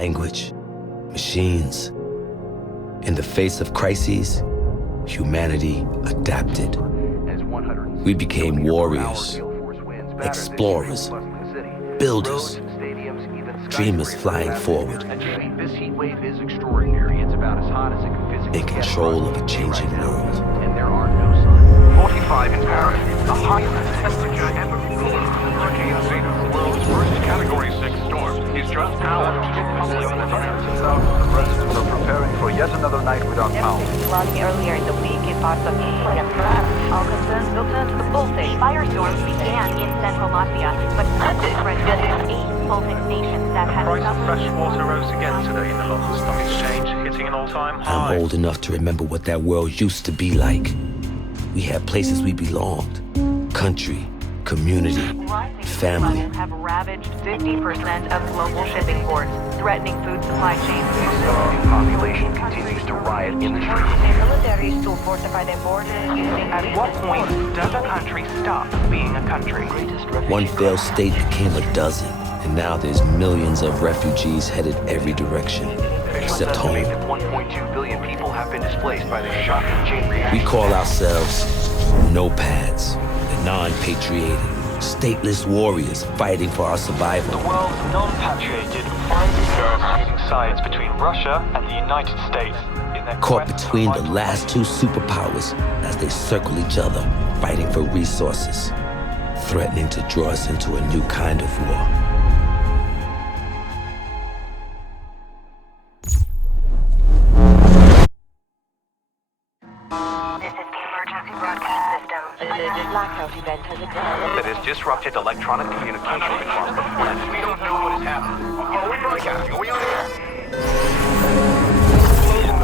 language, machines. In the face of crises, humanity adapted. We became warriors, explorers, builders, dreamers flying forward, This heat wave is extraordinary. It's about as hot as it can physically in control of a changing world. and there are no signs. 45 in Paris, the highest temperature ever recorded. Hurricane Zeta, the world's first Category 6 storm, is just hours from Hundreds of thousands of residents are preparing for yet another night without power. Flooding earlier in the week in parts of Italy and France. All concerns will turn to the Baltic. Firestorms began in central Latvia, but quickly spread to 8 Baltic nations that had Price of suffered. fresh water rose again today in the London Stock Exchange, hitting an all-time high. I'm old enough to remember what that world used to be like. We had places we belonged, country, community, Rising sea family. levels have ravaged 50% of global shipping ports, threatening food supply chains. The population continues to riot in the streets. Militaries to fortify their borders using... At what point does a country stop being a country? One failed state became a dozen, and now there's millions of refugees headed every direction, except home. 1.2 billion people have been displaced by the shocking chain reaction. We call ourselves nopads, the non-patriotic, stateless warriors fighting for our survival. The world's non-patrioted find themselves choosing sides between Russia and the United States in their Caught quest for between the vital- last two superpowers as they circle each other, fighting for resources, threatening to draw us into a new kind of war. This is the emergency broadcast system. A blackout event has occurred. That has disrupted electronic communication across the planet. We don't know what has happened. Are we broadcasting? Are we on air?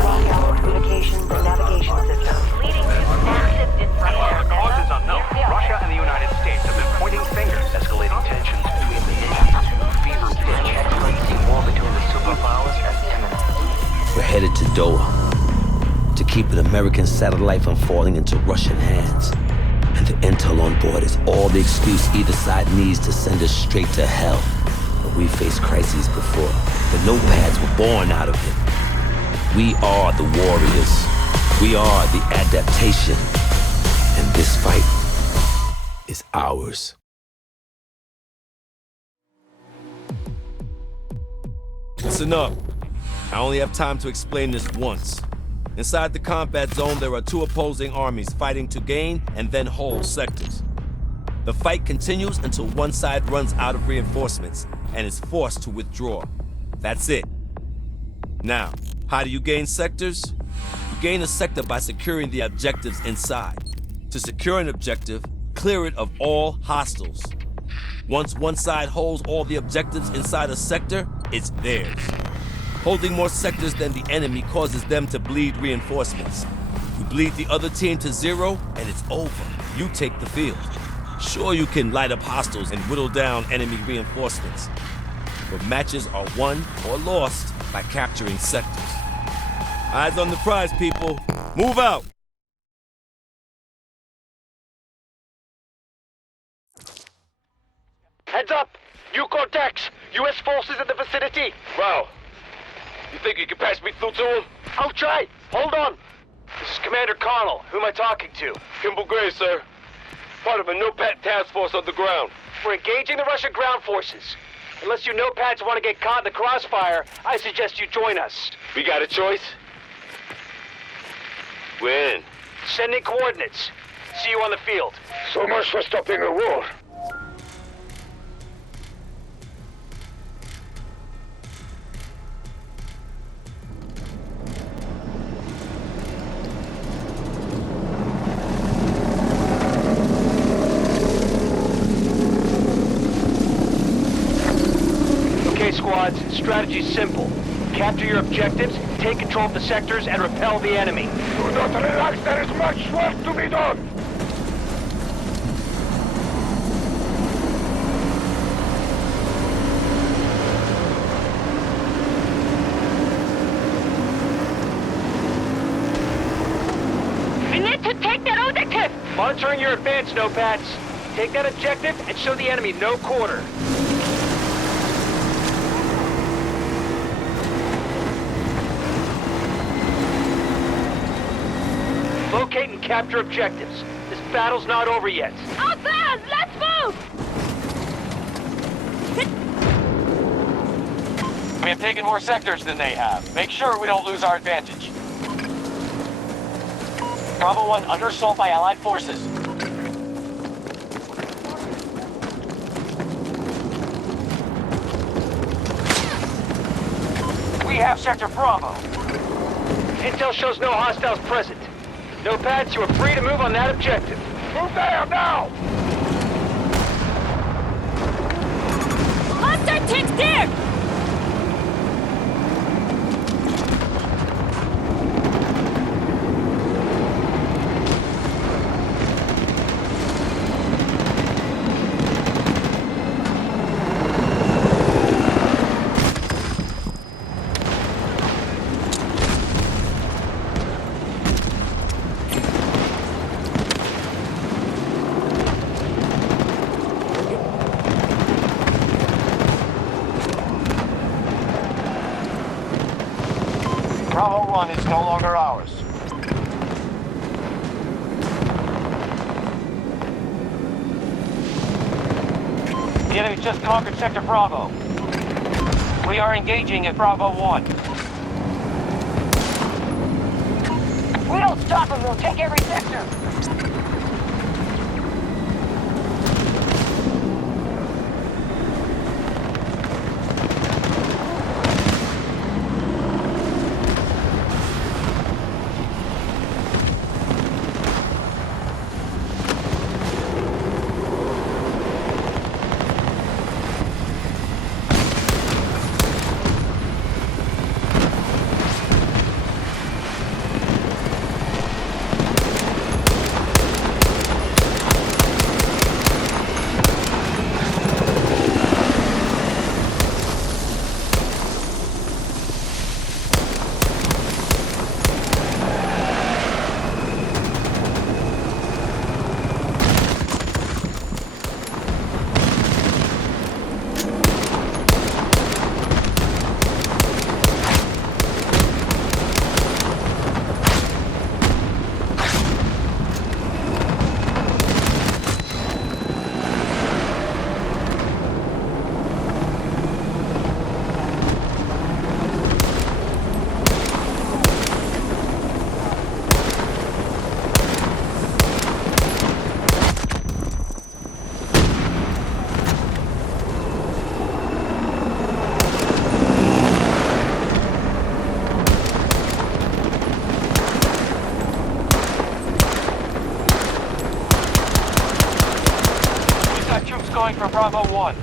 Blackout communications and navigation systems, leading to massive disruption. The cause is unknown. Russia and the United States have been pointing fingers, escalating tensions between the nations to fever pitch. The war between the superpowers has imminent. We're headed to Doha to keep an American satellite from falling into Russian hands. And the intel on board is all the excuse either side needs to send us straight to hell. But we faced crises before. The nopads were born out of it. We are the warriors. We are the adaptation. And this fight is ours. Listen up. I only have time to explain this once. Inside the combat zone, there are two opposing armies fighting to gain and then hold sectors. The fight continues until one side runs out of reinforcements and is forced to withdraw. That's it. Now, how do you gain sectors? You gain a sector by securing the objectives inside. To secure an objective, clear it of all hostiles. Once one side holds all the objectives inside a sector, it's theirs. Holding more sectors than the enemy causes them to bleed reinforcements. You bleed the other team to zero, and it's over. You take the field. Sure, you can light up hostiles and whittle down enemy reinforcements, but matches are won or lost by capturing sectors. Eyes on the prize, people. Move out! Heads up! New contacts! U.S. forces in the vicinity! Wow. You think you can pass me through to him? I'll try! Hold on! This is Commander Connell. Who am I talking to? Kimball Gray, sir. Part of a NOPAD task force on the ground. We're engaging the Russian ground forces. Unless you nopads want to get caught in the crossfire, I suggest you join us. We got a choice? When? Sending coordinates. See you on the field. So much for stopping a war. Okay, squads. Strategy's simple. Capture your objectives, take control of the sectors, and repel the enemy. Do not relax, there is much work to be done. We need to take that objective! Monitoring your advance, nopads. Take that objective and show the enemy no quarter. capture objectives. This battle's not over yet. Outside! Let's move! We have taken more sectors than they have. Make sure we don't lose our advantage. Bravo 1 under assault by Allied forces. We have Sector Bravo. Intel shows no hostiles present. No pads, you are free to move on that objective. Move there, now! Hostile tanks there! Bravo 1 is no longer ours. The enemy just conquered Sector Bravo. We are engaging at Bravo 1. If we don't stop them, we'll take every sector! Going for Bravo 1.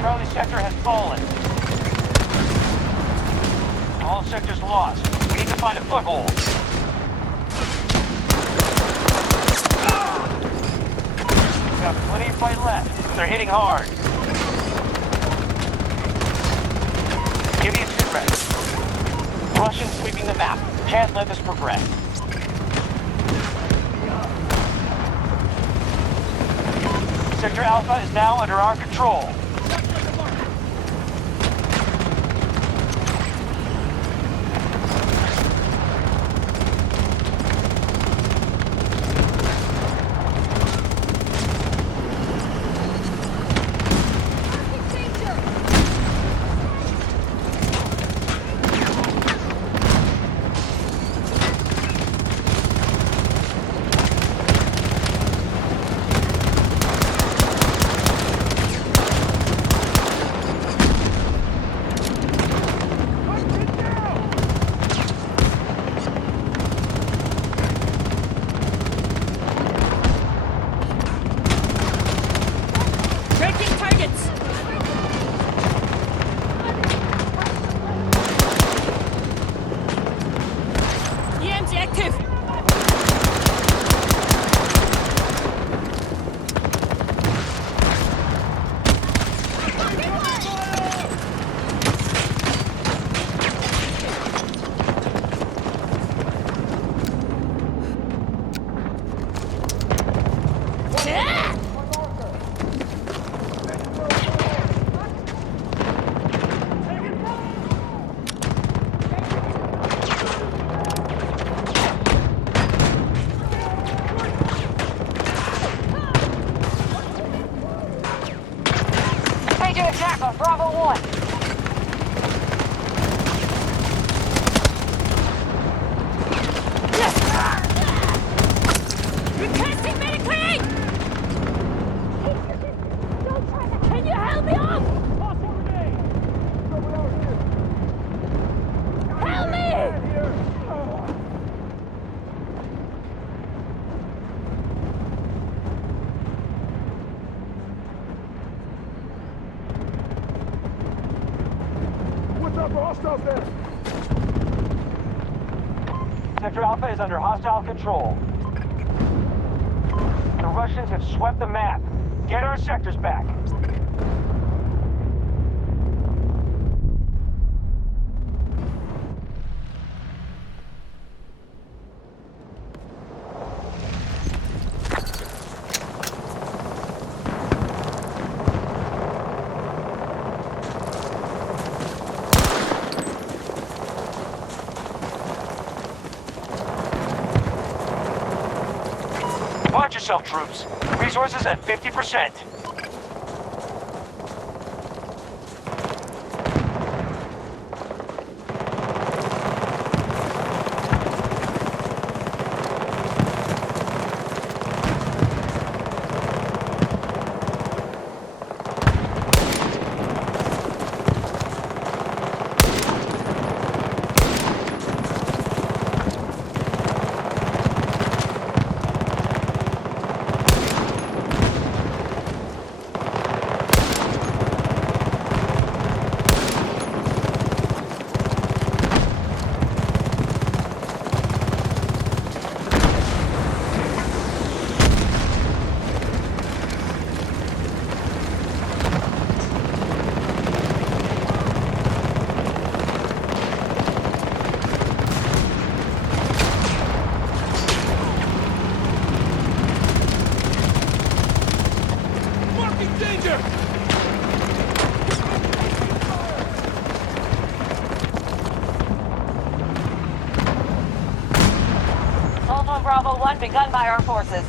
Charlie sector has fallen. All sectors lost. We need to find a foothold. We've got plenty of fight left. They're hitting hard. Give me a sit rest. Russians sweeping the map. Can't let this progress. Sector Alpha is now under our control. Sector Alpha is under hostile control. The Russians have swept the map. Get our sectors back. Watch yourself, troops. Resources at 50%. Assault on Bravo 1 begun by our forces.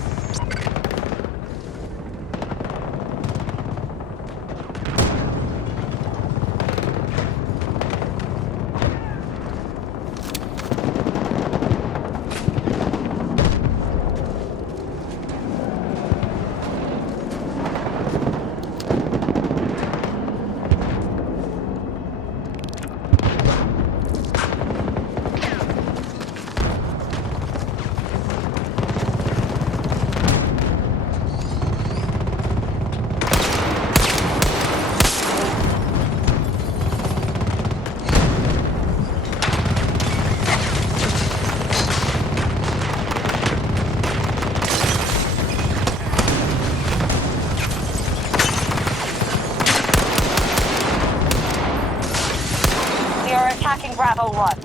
We are attacking Bravo 1.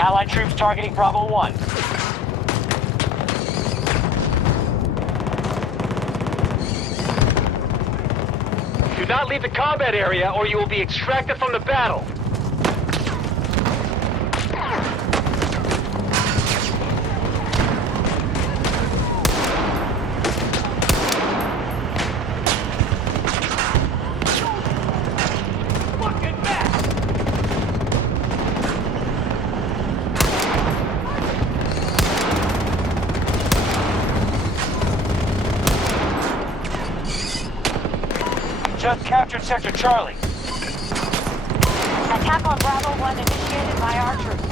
Allied troops targeting Bravo 1. Do not leave the combat area or you will be extracted from the battle. Just captured Sector Charlie. Attack on Bravo 1 initiated by our troops.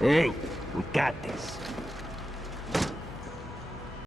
Hey, we got this.